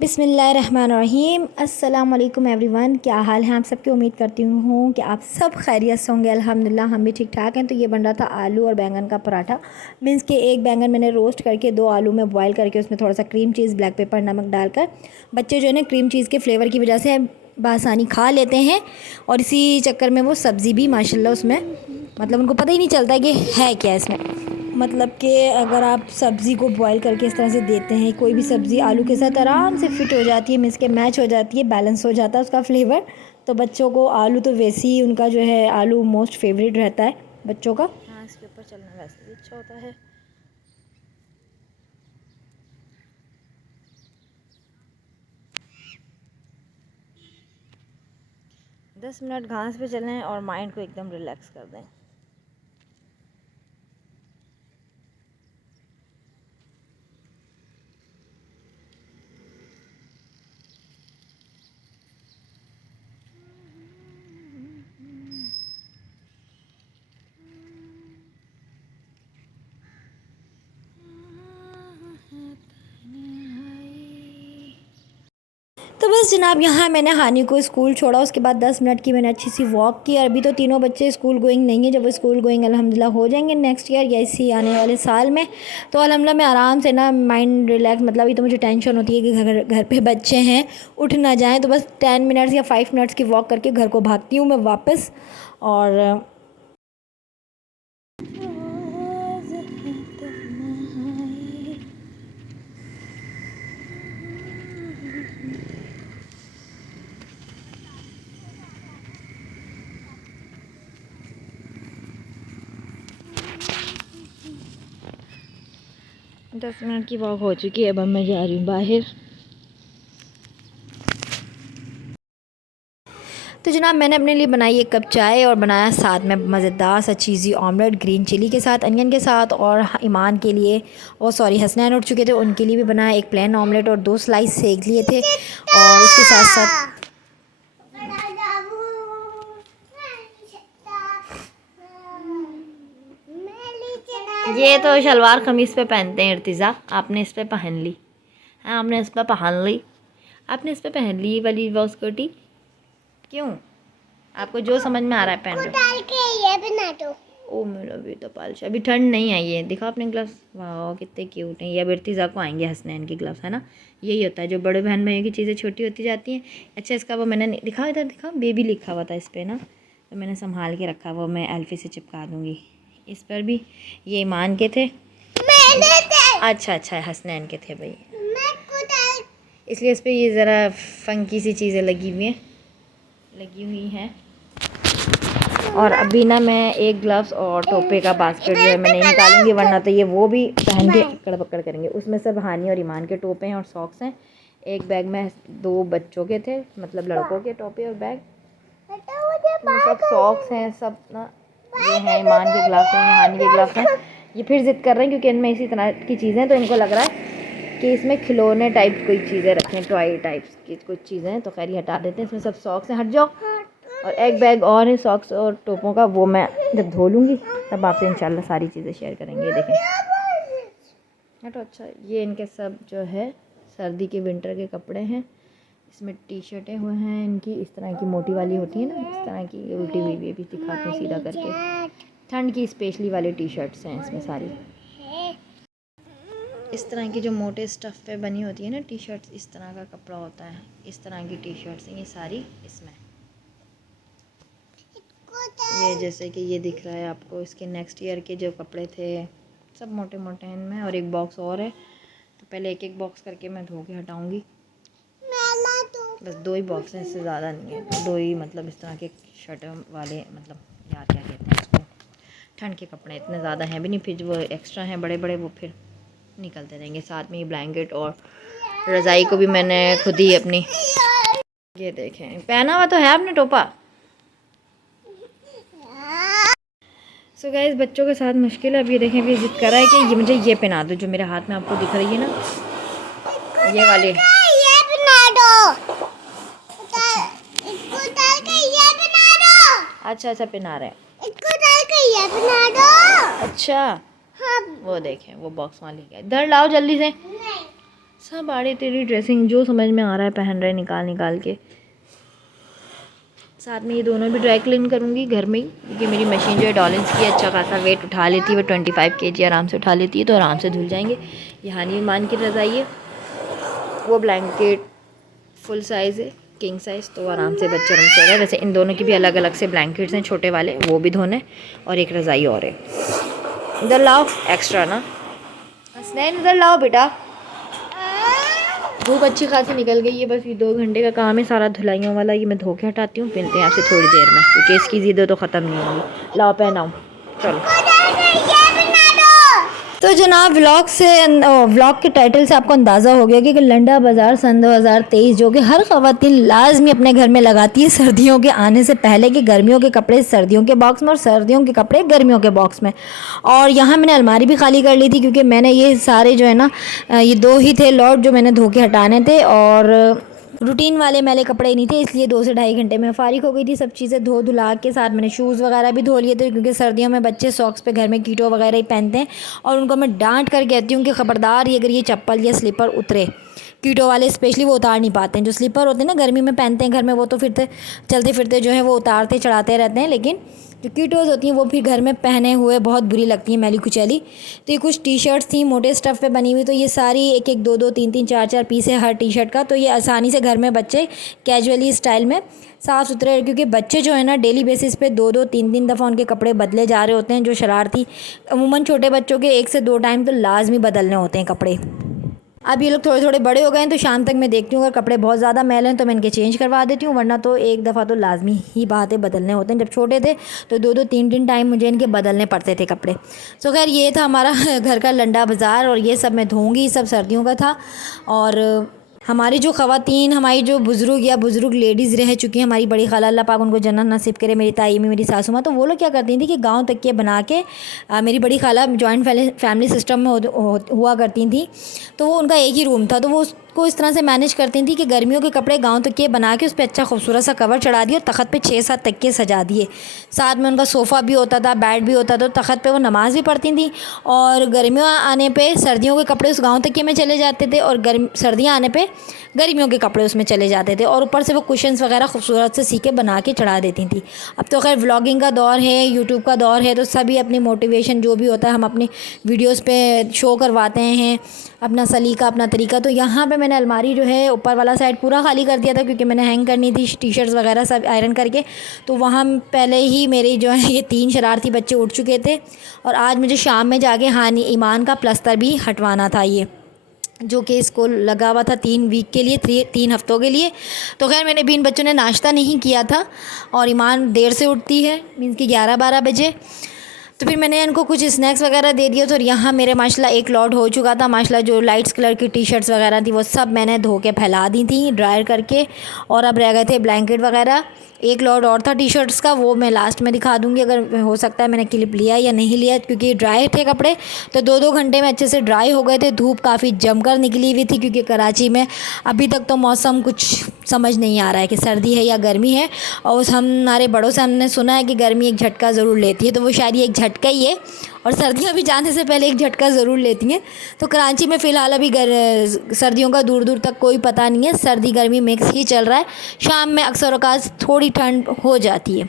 बिस्मिल्लाहिर्रहमानिर्रहीम। अस्सलाम वालेकुम एवरीवन। क्या हाल है आप सबकी? उम्मीद करती हूँ कि आप सब खैरियत से होंगे। अल्हम्दुलिल्लाह हम भी ठीक ठाक हैं। तो ये बन रहा था आलू और बैंगन का पराठा। मीन्स के एक बैंगन मैंने रोस्ट करके 2 आलू में बॉयल करके उसमें थोड़ा सा क्रीम चीज़, ब्लैक पेपर, नमक डालकर, बच्चे जो है ना क्रीम चीज़ के फ्लेवर की वजह से बासानी खा लेते हैं, और इसी चक्कर में वो सब्ज़ी भी माशाल्लाह उसमें मतलब उनको पता ही नहीं चलता कि है क्या इसमें। मतलब कि अगर आप सब्ज़ी को बॉईल करके इस तरह से देते हैं, कोई भी सब्ज़ी आलू के साथ आराम से फिट हो जाती है, मीन्स के मैच हो जाती है, बैलेंस हो जाता है उसका फ्लेवर। तो बच्चों को आलू तो वैसे ही उनका जो है आलू मोस्ट फेवरेट रहता है बच्चों का। हाँ, इसके ऊपर चलना वैसे भी अच्छा होता है। 10 मिनट घास पे चलें और माइंड को एकदम रिलैक्स कर दें। तो बस जनाब, यहाँ मैंने हानी को स्कूल छोड़ा। उसके बाद 10 मिनट की मैंने अच्छी सी वॉक की। अभी तो तीनों बच्चे स्कूल गोइंग नहीं है। जब वो स्कूल गोइंग अल्हम्दुलिल्लाह हो जाएंगे नेक्स्ट ईयर या इसी आने वाले साल में, तो अल्हम्दुलिल्लाह मैं आराम से ना माइंड रिलैक्स, मतलब अभी तो मुझे टेंशन होती है कि घर घर पे बच्चे हैं उठ ना जाएँ, तो बस 10 मिनट्स या 5 मिनट्स की वॉक करके घर को भागती हूँ मैं वापस। और 10 मिनट की वॉक हो चुकी है। अब मैं जा रही हूँ बाहर। तो जनाब, मैंने अपने लिए बनाई 1 कप चाय और बनाया साथ में मज़ेदार सा चीज़ी ऑमलेट ग्रीन चिली के साथ, अनियन के साथ। और ईमान के लिए, और सॉरी हसनैन उठ चुके थे, उनके लिए भी बनाया 1 प्लेन ऑमलेट और 2 स्लाइस सेक लिए थे। और उसके साथ साथ ये तो शलवार कमीज़ पे पहनते हैं इर्तिज़ा, आपने इस पे पहन ली। हाँ, आपने इस पे पहन ली, आपने इस पे पहन ली ये वाली वो स्कर्टी। क्यों? आपको जो समझ में आ रहा है पहन लो। डाल के ये बना दो। ओ मेरा बेटा पालशा, अभी ठंड नहीं आई है। दिखा अपने ग्लव्स, वाह कितने क्यूट हैं ये। अब इर्तिज़ा को आएंगे हसनैन के ग्लव्स, है ना। यही होता है जो बड़े बहन भाइयों की चीज़ें छोटी होती जाती हैं। अच्छा, इसका वो मैंने दिखा, इधर दिखा, बेबी लिखा हुआ था इस पर ना, तो मैंने संभाल के रखा। वो मैं एल्फी से चिपका दूँगी इस पर भी। ये ईमान के थे। अच्छा अच्छा, हसनैन के थे भाई, इसलिए इस पर ये ज़रा फंकी सी चीज़ें लगी हुई हैं। और अभी ना मैं एक ग्लव्स और टोपे का बास्केट जो है मैं नहीं निकालूंगी, वरना तो ये वो भी पहन के अक्कड़ बक्कड़ करेंगे। उसमें सब हानी और ईमान के टोपे हैं और सॉक्स हैं। एक बैग में 2 बच्चों के थे, मतलब लड़कों के टोपे और बैग, सब सॉक्स हैं सब ना। ये हैं ईमान के ग्लव्स हैं, हानी के ग्लव्स हैं। ये फिर ज़िद कर रहे हैं क्योंकि इनमें इसी तरह की चीज़ें, तो इनको लग रहा है कि इसमें खिलौने टाइप कोई चीज़ें रखें, टॉय टाइप्स की कुछ चीज़ें हैं। तो खैर ये हटा देते हैं। इसमें सब सॉक्स हैं, हट जाओ। और एक बैग और है सॉक्स और टोपों का, वो मैं जब धो लूँगी तब आपसे इंशाल्लाह सारी चीज़ें शेयर करेंगे। देखें हटो। अच्छा, ये इनके सब जो है सर्दी के विंटर के कपड़े हैं। इसमें टी शर्टें हुए हैं इनकी, इस तरह की मोटी वाली होती है ना, इस तरह की उल्टी हुई भी दिखाती हूँ सीधा करके। ठंड की स्पेशली वाली टी शर्ट्स हैं इसमें सारी। इस तरह की जो मोटे स्टफ़ पे बनी होती है ना टी शर्ट्स, इस तरह का कपड़ा होता है। इस तरह की टी शर्ट्स हैं ये सारी इसमें। ये जैसे कि ये दिख रहा है आपको, इसके नेक्स्ट ईयर के जो कपड़े थे सब मोटे मोटे हैं इनमें। और एक बॉक्स और है, तो पहले एक एक बॉक्स करके मैं धो के हटाऊँगी। बस 2 ही बॉक्स हैं, इससे ज़्यादा नहीं है। 2 ही, मतलब इस तरह के शर्ट वाले, मतलब यार क्या कहते हैं इसको, ठंड के कपड़े इतने ज़्यादा हैं भी नहीं, फिर वो एक्स्ट्रा हैं बड़े बड़े, वो फिर निकलते रहेंगे। साथ में ये ब्लैंकेट और रज़ाई को भी मैंने खुद ही अपनी, ये देखें पहना हुआ तो है आपने टोपा। सो गाइस, बच्चों के साथ मुश्किल है। अब ये देखें, भी ज़िद कर रहा है कि ये मुझे ये पहना दो जो मेरे हाथ में आपको दिख रही है ना, ये वाले। ये बना दो। इसको डाल के ये बना दो। अच्छा अच्छा, पहना रहे हैं। इसको डाल के ये बना दो। अच्छा हाँ। वो देखें, वो बॉक्स वहाँ ले गया। इधर लाओ जल्दी से। सब आड़े तेरी ड्रेसिंग जो समझ में आ रहा है पहन रहे निकाल निकाल के। साथ में ये दोनों भी ड्राई क्लीन करूँगी घर में ही, क्योंकि मेरी मशीन जो है डॉलिन्स की अच्छा खासा वेट उठा लेती है, वो 25 kg आराम से उठा लेती है, तो आराम से धुल जाएंगे। ये हानी मान की रज़ाई है, वो ब्लैंकेट फुल साइज़ है, किंग साइज़, तो आराम से बच्चा रूम सो रहा है। वैसे इन दोनों की भी अलग अलग से ब्लैंकेट्स हैं छोटे वाले, वो भी धोने, और एक रज़ाई और है। इधर लाओ एक्स्ट्रा ना, हसनैन इधर लाओ बेटा। धूप अच्छी खासी निकल गई है, बस ये 2 घंटे का काम है सारा धुलाइयों वाला। ये मैं धो के हटाती हूँ, मिलते हैं आपसे थोड़ी देर में, क्योंकि इसकी ज़िद तो ख़त्म नहीं होगी। लाओ पहनाओ, चलो। तो जनाब व्लॉग के टाइटल से आपको अंदाज़ा हो गया कि लंडा बाज़ार सन 2023 जो कि हर ख़वातीन लाजमी अपने घर में लगाती है सर्दियों के आने से पहले, कि गर्मियों के कपड़े सर्दियों के बॉक्स में और सर्दियों के कपड़े गर्मियों के बॉक्स में। और यहाँ मैंने अलमारी भी खाली कर ली थी, क्योंकि मैंने ये सारे जो है ना, ये 2 ही थे लॉट जो मैंने धो के हटाने थे, और रूटीन वाले मैले कपड़े नहीं थे, इसलिए 2 से ढाई घंटे में फ़ारिग हो गई थी। सब चीज़ें धो धुला के साथ मैंने शूज़ वगैरह भी धो लिए थे, क्योंकि सर्दियों में बच्चे सॉक्स पे घर में कीटो वगैरह ही पहनते हैं, और उनको मैं डांट कर कहती हूँ कि ख़बरदार अगर ये चप्पल या स्लीपर उतरे, कीटो वाले स्पेशली वो उतार नहीं पाते हैं। जो स्लीपर होते हैं ना गर्मी में पहनते हैं घर में, वो तो फिरते चलते फिरते जो है वो उतारते चढ़ाते रहते हैं, लेकिन जो कीटोज़ होती हैं वो भी घर में पहने हुए बहुत बुरी लगती हैं, मैली कुचैली। तो ये कुछ टी शर्ट्स थी मोटे स्टफ़ पे बनी हुई, तो ये सारी एक एक दो दो तीन तीन चार चार पीस है हर टी शर्ट का। तो ये आसानी से घर में बच्चे कैजुअली स्टाइल में साफ़ सुथरे, क्योंकि बच्चे जो है ना डेली बेसिस पे 2-2 3-3 दफ़ा उनके कपड़े बदले जा रहे होते हैं, जो शरारती। अमूमन छोटे बच्चों के 1 से 2 टाइम तो लाजमी बदलने होते हैं कपड़े। अब ये लोग थोड़े थोड़े बड़े हो गए हैं, तो शाम तक मैं देखती हूँ अगर कपड़े बहुत ज़्यादा मैल हैं तो मैं इनके चेंज करवा देती हूँ, वरना तो एक दफ़ा तो लाजमी ही बात है बदलने होते हैं। जब छोटे थे तो 2-2 3-3 टाइम मुझे इनके बदलने पड़ते थे कपड़े। सो खैर ये था हमारा घर का लंडा बाज़ार, और ये सब मैं धोऊँगी, सब सर्दियों का था। और हमारी जो ख़वातीन, हमारी जो बुज़ुर्ग लेडीज़ रह चुकी हैं, हमारी बड़ी खाला, अल्लाह पाक उनको जन्नत नसीब करे, मेरी ताई में मेरी सासू माँ, तो वो लोग क्या करती थी कि गांव तकिए बना के, मेरी बड़ी खाला जॉइंट फैमिली सिस्टम में हुआ करती थी, तो वो उनका एक ही रूम था, तो वो को इस तरह से मैनेज करती थी कि गर्मियों के कपड़े गांव तकिए बना के उस पर अच्छा खूबसूरत सा कवर चढ़ा दिया, तख़त पे 6-7 तकिए सजा दिए, साथ में उनका सोफ़ा भी होता था, बेड भी होता था, तो तख़त पे वो नमाज़ भी पढ़ती थी। और गर्मियों आने पे सर्दियों के कपड़े उस गांव तकिए में चले जाते थे, और सर्दियाँ आने पे गर्मियों के कपड़े उसमें चले जाते थे, और ऊपर से वो कुशन्स वगैरह खूबसूरत से सीके बना के चढ़ा देती थी। अब तो खैर व्लॉगिंग का दौर है, यूट्यूब का दौर है, तो सभी अपनी मोटिवेशन जो भी होता है हम अपनी वीडियोस पे शो करवाते हैं, अपना सलीका, अपना तरीका। तो यहाँ पे मैंने अलमारी जो है ऊपर वाला साइड पूरा खाली कर दिया था, क्योंकि मैंने हैंग करनी थी टी शर्ट्स वगैरह सब आयरन करके। तो वहाँ पहले ही मेरे जो है ये 3 शरारती बच्चे उठ चुके थे, और आज मुझे शाम में जाके हानी ईमान का प्लस्तर भी हटवाना था, ये जो कि इसको लगा हुआ था 3 वीक के लिए, 3 हफ्तों के लिए। तो खैर मैंने भी इन बच्चों ने नाश्ता नहीं किया था, और ईमान देर से उठती है, मीन्स कि 11-12 बजे। तो फिर मैंने इनको कुछ स्नैक्स वगैरह दे दिए। तो यहाँ मेरे माशाल्लाह एक लॉट हो चुका था, माशाल्लाह जो लाइट्स कलर की टी शर्ट्स वगैरह थी वो सब मैंने धो के फैला दी थी ड्रायर करके, और अब रह गए थे ब्लैंकेट वगैरह। एक लॉट और था टी शर्ट्स का, वो मैं लास्ट में दिखा दूँगी, अगर हो सकता है मैंने क्लिप लिया या नहीं लिया, क्योंकि ड्राई थे कपड़े, तो 2-2 घंटे में अच्छे से ड्राई हो गए थे। धूप काफ़ी जमकर निकली हुई थी, क्योंकि कराची में अभी तक तो मौसम कुछ समझ नहीं आ रहा है कि सर्दी है या गर्मी है। और हमारे बड़ों से हमने सुना है कि गर्मी एक झटका ज़रूर लेती है, तो वो शायद ये एक झटका ही है, और सर्दियाँ भी जाने से पहले एक झटका ज़रूर लेती हैं। तो कराची में फ़िलहाल अभी सर्दियों का दूर दूर तक कोई पता नहीं है, सर्दी गर्मी मिक्स ही चल रहा है। शाम में अक्सर औक़ात थोड़ी ठंड हो जाती है।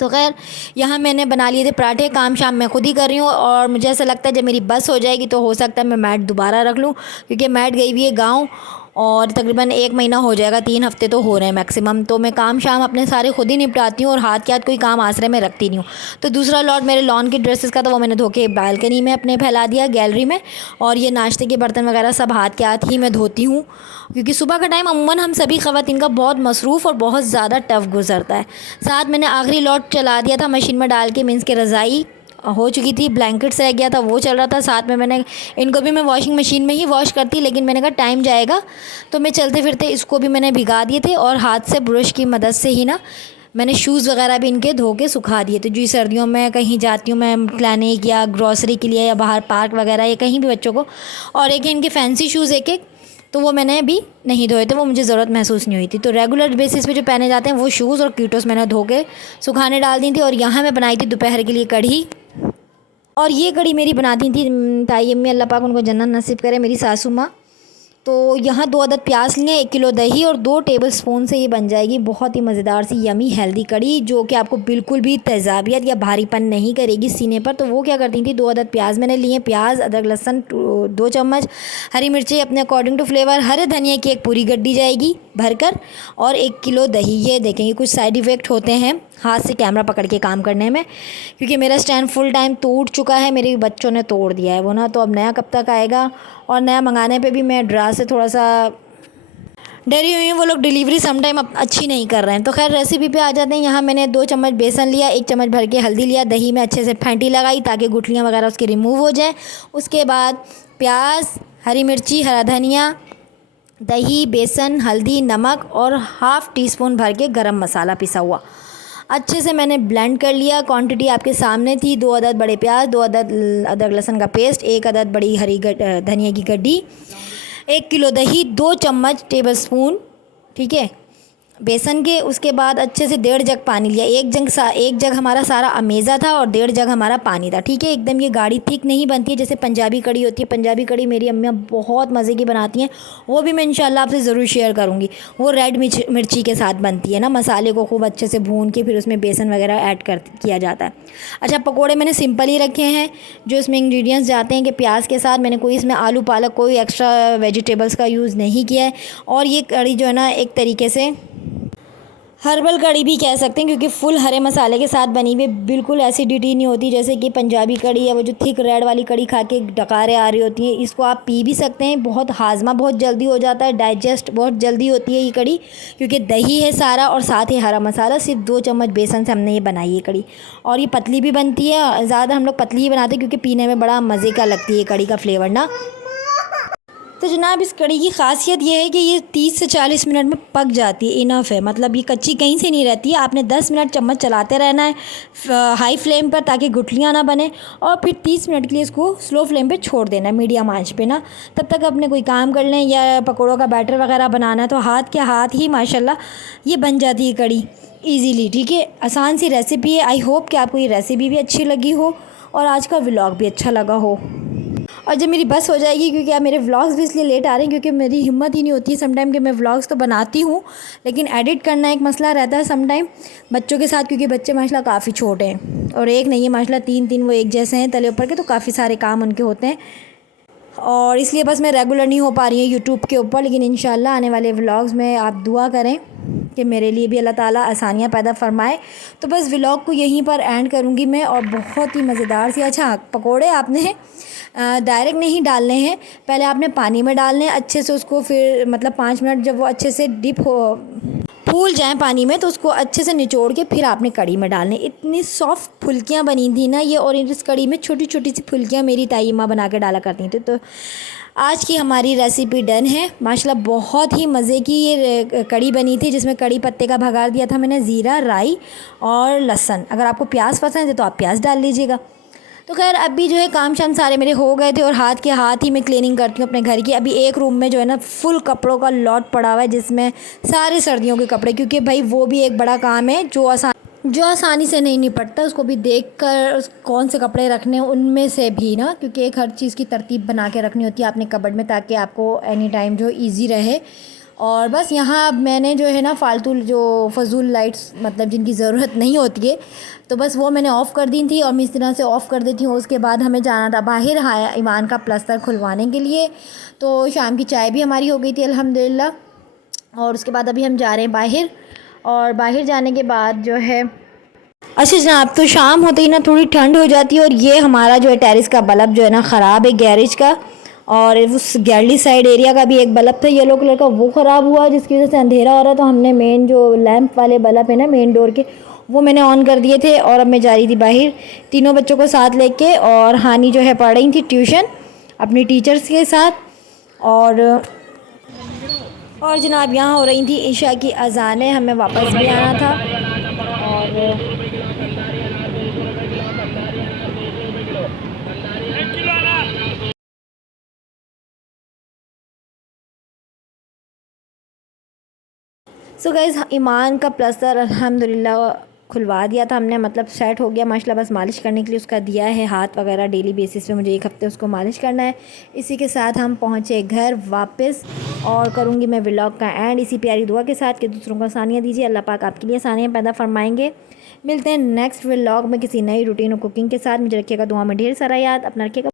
तो खैर यहाँ मैंने बना लिए थे पराठे, काम शाम मैं खुद ही कर रही हूँ, और मुझे ऐसा लगता है जब मेरी बस हो जाएगी तो हो सकता है मैं मैट दोबारा रख लूँ, क्योंकि मैट गई हुई है गाँव, और तकरीबन 1 महीना हो जाएगा, 3 हफ्ते तो हो रहे हैं मैक्सिमम। तो मैं काम शाम अपने सारे खुद ही निपटाती हूँ, और हाथ के हाथ कोई काम आसरे में रखती नहीं हूँ। तो दूसरा लॉट मेरे लॉन की ड्रेसेस का था, वो मैंने धो के बालकनी में अपने फैला दिया, गैलरी में। और ये नाश्ते के बर्तन वगैरह सब हाथ के हाथ ही मैं धोती हूँ, क्योंकि सुबह का टाइम अमूमन हम सभी ख़वातीन का बहुत मसरूफ़ और बहुत ज़्यादा टफ़ गुजरता है। साथ मैंने आखिरी लॉट चला दिया था मशीन में डाल के, मीन्स के रज़ाई हो चुकी थी, ब्लैंकेट्स रह गया था वो चल रहा था। साथ में मैंने इनको भी मैं वॉशिंग मशीन में ही वॉश करती, लेकिन मैंने कहा टाइम जाएगा, तो मैं चलते फिरते इसको भी मैंने भिगा दिए थे, और हाथ से ब्रश की मदद से ही ना मैंने शूज़ वगैरह भी इनके धो के सुखा दिए थे। जो सर्दियों में कहीं जाती हूँ मैं क्लिनिक या ग्रॉसरी के लिए, या बाहर पार्क वगैरह या कहीं भी बच्चों को, और एक इनके फैंसी शूज़ एक तो वो मैंने अभी नहीं धोए थे, वो मुझे ज़रूरत महसूस नहीं हुई थी। तो रेगुलर बेसिस पे जो पहने जाते हैं वो शूज़ और कीटोस मैंने धो के सुखाने डाल दी थी। और यहाँ मैं बनाई थी दोपहर के लिए कढ़ी, और ये कढ़ी मेरी बनाती थी ताई अम्मी, अल्लाह पाक उनको जन्नत नसीब करे, मेरी सासू माँ। तो यहाँ 2 अदद प्याज लिए, 1 किलो दही और 2 टेबलस्पून से ये बन जाएगी बहुत ही मज़ेदार सी यमी हेल्दी कड़ी, जो कि आपको बिल्कुल भी तेज़ाबियत या भारीपन नहीं करेगी सीने पर। तो वो क्या करती थी, 2 अदद प्याज मैंने लिए, प्याज, अदरक लहसुन 2 चम्मच, हरी मिर्ची अपने अकॉर्डिंग टू फ्लेवर, हरे धनिया की एक पूरी गड्डी जाएगी भरकर, और 1 किलो दही। ये देखेंगे कुछ साइड इफ़ेक्ट होते हैं हाथ से कैमरा पकड़ के काम करने में, क्योंकि मेरा स्टैंड फुल टाइम टूट चुका है, मेरे बच्चों ने तोड़ दिया है वो ना, तो अब नया कब तक आएगा। और नया मंगाने पे भी मैं ड्रा से थोड़ा सा डरी हुई हूँ, वो लोग डिलीवरी समटाइम अच्छी नहीं कर रहे हैं। तो खैर रेसिपी पे आ जाते हैं। यहाँ मैंने 2 चम्मच बेसन लिया, 1 चम्मच भर के हल्दी लिया, दही में अच्छे से फेंटी लगाई ताकि गुठलियाँ वगैरह उसकी रिमूव हो जाए। उसके बाद प्याज, हरी मिर्ची, हरा धनिया, दही, बेसन, हल्दी, नमक और हाफ़ टी स्पून भर के गरम मसाला पिसा हुआ अच्छे से मैंने ब्लेंड कर लिया। क्वांटिटी आपके सामने थी, 2 अदद बड़े प्याज, 2 अदद अदरक लहसुन का पेस्ट, 1 अदद बड़ी हरी धनिया की गड्डी, 1 किलो दही, 2 चम्मच टेबलस्पून, ठीक है, बेसन के। उसके बाद अच्छे से 1.5 जग पानी लिया। एक जग हमारा सारा अमेज़ा था और 1.5 जग हमारा पानी था, ठीक है। एकदम ये गाढ़ी थिक नहीं बनती है जैसे पंजाबी कड़ी होती है। पंजाबी कड़ी मेरी अम्मियाँ बहुत मज़े की बनाती हैं, वो भी मैं इंशाल्लाह आपसे ज़रूर शेयर करूँगी। वो रेड मिर्ची के साथ बनती है ना, मसाले को खूब अच्छे से भून के फिर उसमें बेसन वगैरह ऐड किया जाता है। अच्छा, पकौड़े मैंने सिंपल ही रखे हैं, जो इसमें इंग्रेडिएंट्स जाते हैं कि प्याज के साथ मैंने कोई इसमें आलू पालक कोई एक्स्ट्रा वेजिटेबल्स का यूज़ नहीं किया है। और ये कड़ी जो है ना, एक तरीके से हर्बल कड़ी भी कह सकते हैं, क्योंकि फुल हरे मसाले के साथ बनी हुई, बिल्कुल एसिडिटी नहीं होती जैसे कि पंजाबी कड़ी या वो जो थिक रेड वाली कड़ी खा के डकारें आ रही होती हैं। इसको आप पी भी सकते हैं, बहुत हाजमा बहुत जल्दी हो जाता है, डाइजेस्ट बहुत जल्दी होती है ये कड़ी, क्योंकि दही है सारा और साथ ही हरा मसाला। सिर्फ 2 चम्मच बेसन से हमने ये बनाई है कड़ी, और ये पतली भी बनती है। ज़्यादा हम लोग पतली ही बनाते हैं क्योंकि पीने में बड़ा मज़े का लगती है कड़ी का फ्लेवर ना। तो जनाब इस कड़ी की खासियत ये है कि ये 30 से 40 मिनट में पक जाती है, इनफ है, मतलब ये कच्ची कहीं से नहीं रहती है। आपने 10 मिनट चम्मच चलाते रहना है हाई फ्लेम पर ताकि गुठलियाँ ना बने, और फिर 30 मिनट के लिए इसको स्लो फ्लेम पे छोड़ देना है, मीडियम आंच पे ना। तब तक अपने कोई काम कर लें या पकौड़ों का बैटर वगैरह बनाना है तो हाथ के हाथ ही माशाल्लाह ये बन जाती है कड़ी ईज़िली, ठीक है। आसान सी रेसिपी है। आई होप कि आपको ये रेसिपी भी अच्छी लगी हो और आज का व्लॉग भी अच्छा लगा हो। और जब मेरी बस हो जाएगी, क्योंकि अब मेरे व्लॉग्स भी इसलिए लेट आ रहे हैं क्योंकि मेरी हिम्मत ही नहीं होती है समटाइम कि मैं व्लॉग्स तो बनाती हूँ, लेकिन एडिट करना एक मसला रहता है समटाइम बच्चों के साथ, क्योंकि बच्चे माशाल्लाह काफ़ी छोटे हैं और एक नहीं है माशाल्लाह, 3 वो एक जैसे हैं तले ऊपर के, तो काफ़ी सारे काम उनके होते हैं और इसलिए बस मैं रेगुलर नहीं हो पा रही हूँ यूट्यूब के ऊपर। लेकिन इंशाल्लाह आने वाले व्लॉग्स में आप दुआ करें कि मेरे लिए भी अल्लाह ताला आसानियाँ पैदा फरमाए। तो बस व्लॉग को यहीं पर एंड करूँगी मैं, और बहुत ही मज़ेदार सी। अच्छा, पकोड़े आपने डायरेक्ट नहीं डालने हैं, पहले आपने पानी में डालने हैं अच्छे से उसको, फिर मतलब 5 मिनट जब वो अच्छे से डिप हो फूल जाएं पानी में तो उसको अच्छे से निचोड़ के फिर आपने कड़ी में डालने। इतनी सॉफ्ट फुल्कियाँ बनी थी ना ये, और इस कड़ी में छोटी छोटी सी फुल्कियाँ मेरी ताई माँ बना के डाला करती थी। तो आज की हमारी रेसिपी डन है माशाल्लाह। बहुत ही मज़े की ये कड़ी बनी थी, जिसमें कड़ी पत्ते का भगार दिया था मैंने, ज़ीरा, राई और लहसुन। अगर आपको प्याज पसंद है तो आप प्याज डाल लीजिएगा। तो खैर अभी जो है काम शाम सारे मेरे हो गए थे और हाथ के हाथ ही मैं क्लीनिंग करती हूँ अपने घर की। अभी एक रूम में जो है ना फुल कपड़ों का लॉट पड़ा हुआ है, जिसमें सारे सर्दियों के कपड़े, क्योंकि भाई वो भी एक बड़ा काम है जो आसानी से नहीं निपटता। उसको भी देख कर कौन से कपड़े रखने हैं उनमें से भी ना, क्योंकि एक हर चीज़ की तरतीब बना के रखनी होती है आपने कबर्ड में, ताकि आपको एनी टाइम जो ईज़ी रहे। और बस यहाँ अब मैंने जो है ना फालतू जो फजूल लाइट्स, मतलब जिनकी ज़रूरत नहीं होती है, तो बस वो मैंने ऑफ़ कर दी थी और मैं इस तरह से ऑफ़ कर देती हूँ। उसके बाद हमें जाना था बाहर ईमान का प्लस्तर खुलवाने के लिए। तो शाम की चाय भी हमारी हो गई थी अल्हम्दुलिल्लाह, और उसके बाद अभी हम जा रहे हैं बाहर। और बाहर जाने के बाद जो है, अच्छा जनाब, तो शाम होते ही ना थोड़ी ठंड हो जाती है, और ये हमारा जो है टेरेस का बल्ब जो है ना ख़राब है गैरेज का, और उस गैलरी साइड एरिया का भी एक बल्ब था येलो कलर का, वो ख़राब हुआ जिसकी वजह से अंधेरा हो रहा। तो हमने मेन जो लैंप वाले बल्ब है ना मेन डोर के, वो मैंने ऑन कर दिए थे। और अब मैं जा रही थी बाहर तीनों बच्चों को साथ लेके, और हानी जो है पढ़ रही थी ट्यूशन अपनी टीचर्स के साथ। और जनाब यहाँ हो रही थी ईशा की अज़ानें, हमें वापस भी आना था। और सो गाइज़ ईमान का प्लस्तर अल्हम्दुलिल्लाह खुलवा दिया था हमने, मतलब सेट हो गया माशाल्लाह। बस मालिश करने के लिए उसका दिया है हाथ वगैरह, डेली बेसिस पे मुझे 1 हफ़्ते उसको मालिश करना है। इसी के साथ हम पहुँचे घर वापस और करूँगी मैं व्लॉग का एंड इसी प्यारी दुआ के साथ कि दूसरों को आसानियाँ दीजिए, अल्लाह पाक आपके लिए आसानियाँ पैदा फरमाएंगे। मिलते हैं नेक्स्ट व्लॉग में किसी नई रूटीन और कुकिंग के साथ। मुझे रखिएगा दुआ में ढेर सारा याद, अपना रखिएगा।